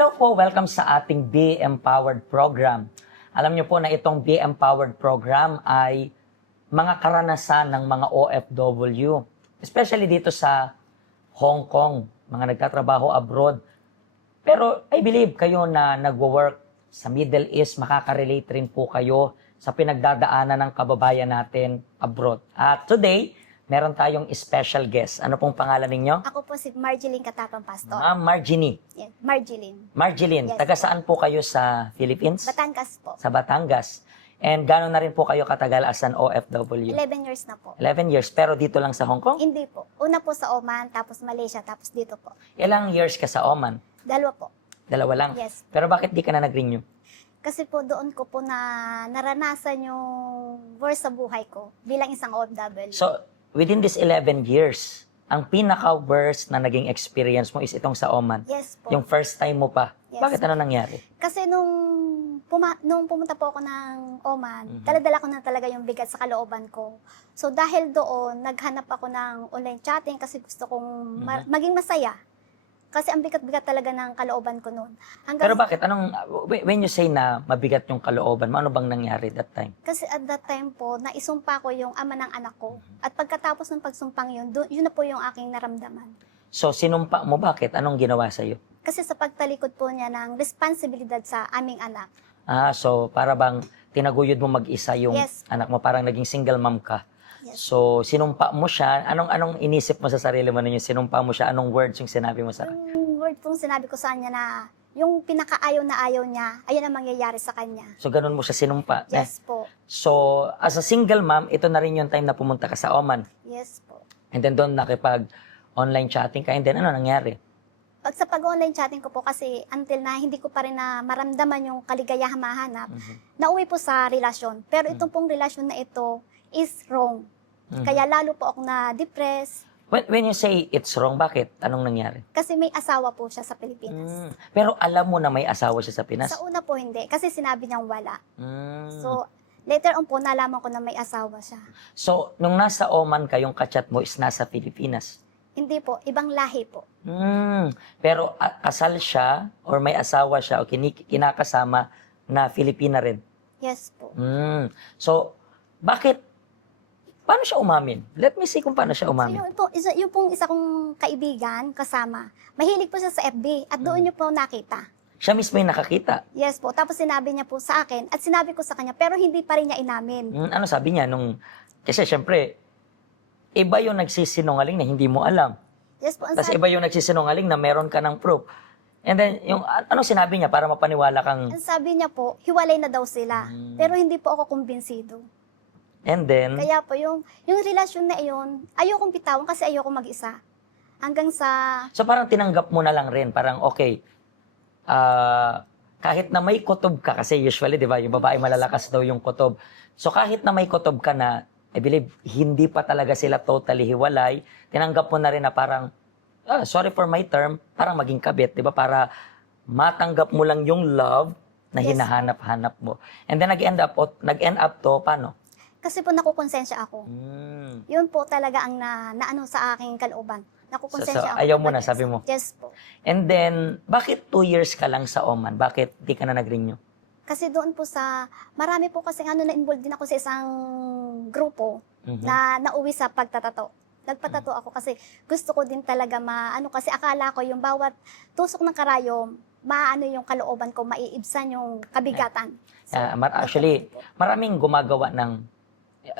Hello po, welcome sa ating Be Empowered program. Alam niyo po na itong Be Empowered program ay mga karanasan ng mga OFW, especially dito sa Hong Kong, mga nagtatrabaho abroad. Pero I believe kayo na nagwo-work sa Middle East, makaka-relate rin po kayo sa pinagdadaanan ng kababayan natin abroad. At today, meron tayong special guest. Ano pong pangalan ninyo? Ako po si Marjeline Katapang Pastor. Ma'am Marjeline. Yes, Marjeline. Marjeline, Yes, taga po. saan po kayo sa Philippines? Batangas po. Sa Batangas. And gano'n na rin po kayo katagal as an OFW? 11 years na po. 11 years, pero dito lang sa Hong Kong? Hindi po. Una po sa Oman, tapos Malaysia, tapos dito po. Ilang years ka sa Oman? 2 po. 2 lang? Yes. Pero bakit di ka na nag-renew? Kasi po doon ko po na naranasan yung worst sa buhay ko bilang isang OFW. So, within this 11 years, ang pinaka-worst na naging experience mo is itong sa Oman? Yes po. Yung first time mo pa? Yes. Bakit ano nangyari? Kasi nung pumunta po ako ng Oman, Mhm. dala-dala ko na talaga yung bigat sa kalooban ko. So dahil doon, naghanap ako ng online chatting kasi gusto kong maging masaya. Kasi ang bigat-bigat talaga ng kalooban ko noon. Pero bakit? When you say na mabigat yung kalooban mo, ano bang nangyari that time? Kasi at that time po, naisumpa ko yung ama ng anak ko. At pagkatapos ng pagsumpang yun, yun na po yung aking naramdaman. So, sinumpa mo bakit? Anong ginawa sa'yo? Kasi sa pagtalikod po niya ng responsibilidad sa aming anak. So para bang tinaguyod mo mag-isa yung Yes. anak mo, parang naging single mom ka. Yes. So, sinumpa mo siya. Anong inisip mo sa sarili mo ninyo? Sinumpa mo siya? Anong words yung sinabi mo sa kanya? Yung word pong sinabi ko sa kanya na yung pinakaayaw na ayaw niya, ayun ang mangyayari sa kanya. So, ganun mo siya sinumpa. Yes po. So, as a single mom, ito na rin yung time na pumunta ka sa Oman. Yes po. And then doon nakipag-online chatting ka. And then ano nangyari? Pag sa pag-online chatting ko po kasi until na hindi ko pa rin na maramdaman yung kaligayahan mahanap, nauwi po sa relasyon. Pero itong pong relasyon na ito is wrong. Kaya lalo po ako na-depress When you say it's wrong, bakit? Anong nangyari? kasi may asawa po siya sa Pilipinas. Pero alam mo na may asawa siya sa Pinas? Sa una po hindi, kasi sinabi niyang wala. Mm. So, later on po, nalaman ko na may asawa siya. So, nung nasa Oman ka, yung kachat mo is nasa Pilipinas? Hindi po, ibang lahi po. Pero kasal siya or may asawa siya o kinakasama na Filipina rin? Yes po. So, paano siya umamin? Let me see kung paano siya So, umamin. yung pong isa kong kaibigan, kasama, mahilig po siya sa FB at doon niyo po nakita. Siya mismo yung nakakita. Yes po. Tapos sinabi niya po sa akin at sinabi ko sa kanya pero hindi pa rin niya inamin. Ano sabi niya kasi syempre, iba yung nagsisinungaling na hindi mo alam. Yes po. Ang Tapos sabi, iba yung nagsisinungaling na meron ka ng proof. And then, ano sinabi niya para mapaniwala kang, ang sabi niya po, hiwalay na daw sila. Pero hindi po ako kumbinsido. and then, Kaya po yung relasyon na iyon, ayokong bitawan kasi ayoko mag-isa. Hanggang sa, so parang tinanggap mo na lang rin, parang okay, kahit na may kutob ka, kasi usually, di ba, yung babae malalakas daw yung kutob. So kahit na may kutob ka na, I believe, hindi pa talaga sila totally hiwalay, tinanggap mo na rin na parang, sorry for my term, parang maging kabit, di ba, para matanggap mo lang yung love na Yes. hinahanap-hanap mo. And then nag-end up to, paano? kasi po nakukonsensya ako. Mm. Yun po talaga ang naano sa aking kalooban. Nakukonsensya So, ako. ayaw mo na, Yes. sabi mo? Yes po. And then, bakit 2 years ka lang sa Oman? Bakit di ka na nag-renew? Kasi doon po marami po kasi na-involved din ako sa isang grupo na nauwi sa pagtatato. Nagpatato ako kasi gusto ko din talaga kasi akala ko yung bawat tusok ng karayom, maano yung kalooban ko, maiibsan yung kabigatan. So, Actually, maraming gumagawa ng,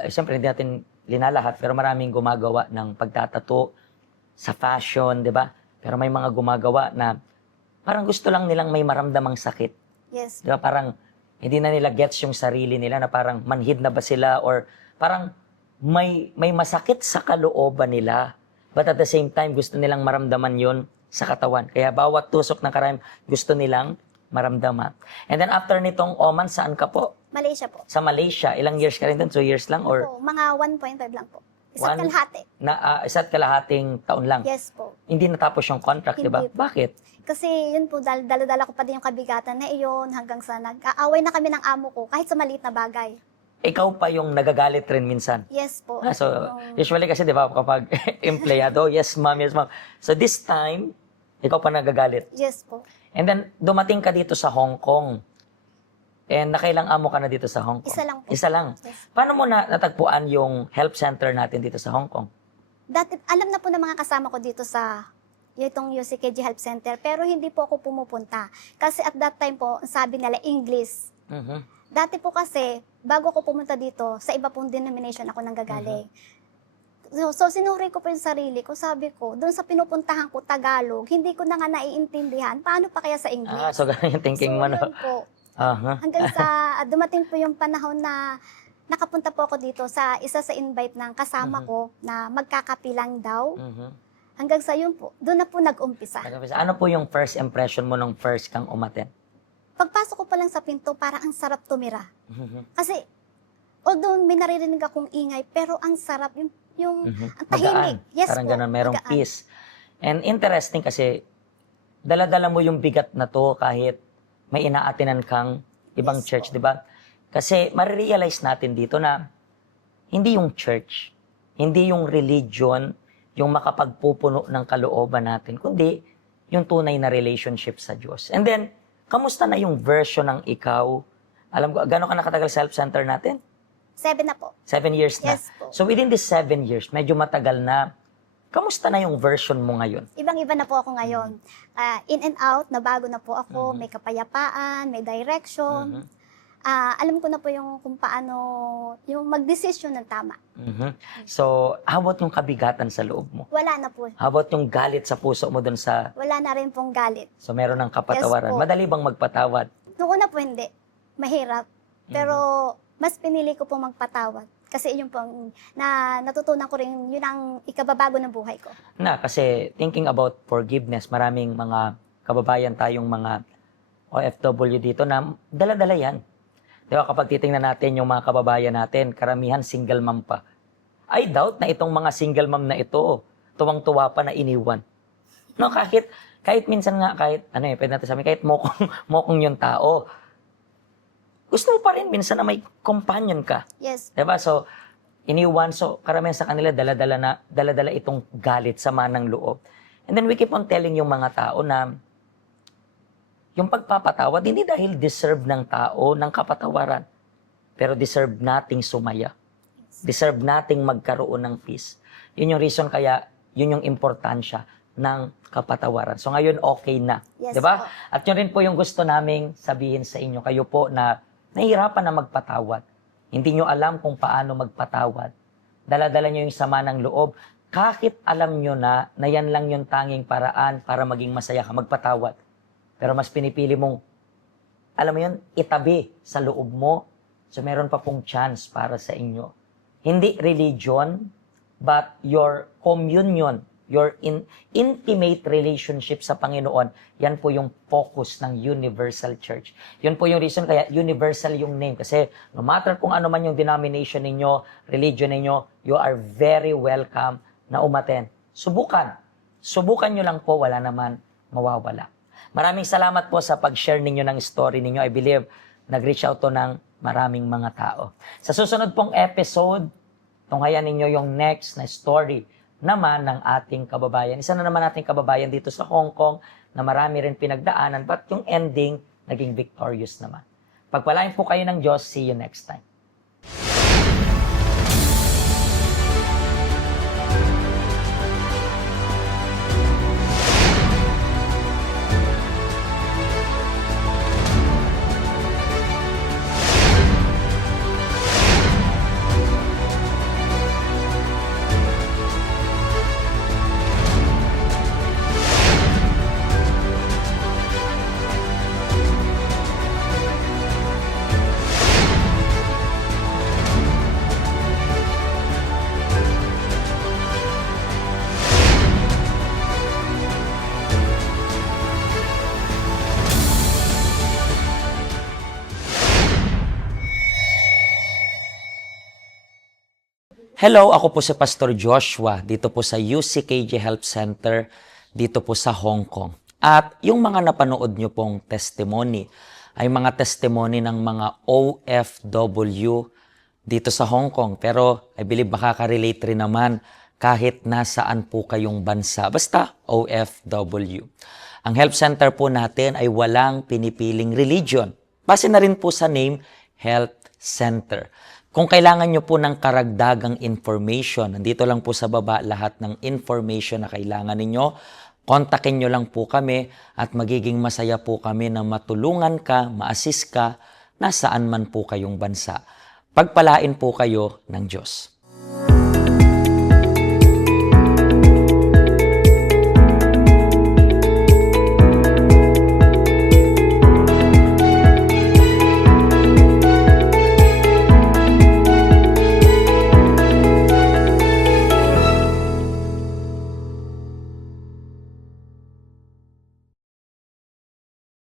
siyempre hindi natin linalahat, pero maraming gumagawa ng pagtatato sa fashion, di ba? Pero may mga gumagawa na parang gusto lang nilang may maramdamang sakit. yes. Di ba? Parang hindi na nila gets yung sarili nila na parang manhid na ba sila or parang may masakit sa kalooban nila. But at the same time, gusto nilang maramdaman yon sa katawan. Kaya bawat tusok ng karayom, gusto nilang maramdaman. And then after nitong Oman, saan ka po? Malaysia po. Sa Malaysia. Ilang years ka rin doon? 2 years lang? Or Po, mga 1.5 lang po. Isa't One- kalahati. isa't kalahating taon lang? Yes po. Hindi natapos yung contract, di ba? Hindi po. Bakit? Kasi yun po, dala-dala ko pa din yung kabigatan na iyon hanggang sa nag-aaway na kami ng amo ko kahit sa maliit na bagay. Ikaw pa yung nagagalit rin minsan. Yes po. So, usually kasi, di ba, kapag empleyado, yes ma'am. So this time, Ikaw pa nagagalit. Yes po. And then, dumating ka dito sa Hong Kong. And nakailang amo ka na dito sa Hong Kong? Isa lang po. Isa lang. Yes. Paano mo natagpuan yung help center natin dito sa Hong Kong? Dati, alam na po ng mga kasama ko dito sa itong UCKG Help Center, pero hindi po ako pumupunta. Kasi at that time po, sabi nila English. Mhm. Dati po kasi, bago ako pumunta dito, sa iba pong denomination ako nanggagaling. So, sinuri ko po yung sarili ko. Sabi ko, doon sa pinupuntahan ko, Tagalog, hindi ko na nga naiintindihan. Paano pa kaya sa English? So ganun yung thinking mo, no? yun po. Aha. Hanggang sa dumating po yung panahon na nakapunta po ako dito sa isa sa invite ng kasama ko na magkakapilang daw. Mhm. Hanggang sa yun po, doon na po nag-umpisa. Ano po yung first impression mo nung first kang umaten? Pagpasok ko pa lang sa pinto, parang ang sarap tumira. Mhm. Kasi, although may naririnig akong ingay, pero ang sarap, yung ang tahimik. Magaan. Yes Parang po, ganun, merong magaan. peace. And interesting kasi, dala-dala mo yung bigat na to kahit may inaatinan kang ibang Yes church, po. di ba? Kasi marirealize natin dito na hindi yung church, hindi yung religion, yung makapagpupuno ng kalooban natin, kundi yung tunay na relationship sa Diyos. And then, kamusta na yung version ng ikaw? Alam ko, gano'n ka nakatagal sa help center natin? 7 na po. 7 years na. Yes po. So within this 7 years, medyo matagal na, kamusta na yung version mo ngayon? Ibang-iba na po ako ngayon. In and out, nabago na po ako. Mhm. May kapayapaan, may direction. Mhm. Alam ko na po yung kung paano, yung mag-decision ng tama. Mhm. So, how about yung kabigatan sa loob mo? Wala na po. How about yung galit sa puso mo dun sa, Wala na rin pong galit. so meron ng kapatawaran? Yes po. Madali bang magpatawad? Noong una po hindi. Mahirap. Pero mas pinili ko po magpatawad. Kasi yun pong, natutunan ko rin, yun ang ikababago ng buhay ko. Kasi thinking about forgiveness, maraming mga kababayan tayong mga OFW dito na dala-dala yan. Di ba, kapag titingnan natin yung mga kababayan natin, karamihan single mom pa. I doubt na itong mga single mom na ito, tuwang-tuwa pa na iniwan. No, kahit minsan nga, pwede natin sabihin, kahit mokong yung tao, gusto mo pa rin minsan na may companion ka. Yes. Diba? So, iniwan. So, karamihan sa kanila, dala-dala itong galit, sama ng loob. And then we keep on telling yung mga tao na yung pagpapatawad, hindi dahil deserve ng tao ng kapatawaran. Pero deserve nating sumaya. Deserve nating magkaroon ng peace. Yun yung reason kaya, yun yung importansya ng kapatawaran. So ngayon, okay na. Yes Diba? po. At yun rin po yung gusto naming sabihin sa inyo. Kayo po na nahihirapan na magpatawad. Hindi nyo alam kung paano magpatawad. Dala-dala nyo yung sama ng loob. Kahit alam nyo na yan lang yung tanging paraan para maging masaya ka, magpatawad. Pero mas pinipili mong, alam mo yun, itabi sa loob mo. So meron pa pong chance para sa inyo. Hindi religion, but your communion, your intimate relationship sa Panginoon, yan po yung focus ng Universal Church. Yun po yung reason kaya universal yung name. Kasi no matter kung ano man yung denomination ninyo, religion ninyo, you are very welcome na umaten. Subukan. Subukan nyo lang po, wala naman mawawala. Maraming salamat po sa pag-share ninyo ng story ninyo. I believe nag-reach out to ng maraming mga tao. Sa susunod pong episode, tunghayan ninyo yung next na story naman ng ating kababayan. Isa na naman ating kababayan dito sa Hong Kong na marami rin pinagdaanan, but yung ending naging victorious naman. Pagpalain po kayo ng Diyos. See you next time. Hello, ako po si Pastor Joshua dito po sa UCKG Help Center dito po sa Hong Kong. At yung mga napanood nyo pong testimony ay mga testimony ng mga OFW dito sa Hong Kong. Pero I believe makaka-relate rin naman kahit nasaan po kayong bansa, basta OFW. Ang help center po natin ay walang pinipiling religion. Base na rin po sa name, Health Center. Kung kailangan nyo po ng karagdagang information, nandito lang po sa baba lahat ng information na kailangan ninyo. Kontakin nyo lang po kami at magiging masaya po kami na matulungan ka, ma-assist ka, nasaan man po kayong bansa. Pagpalain po kayo ng Diyos.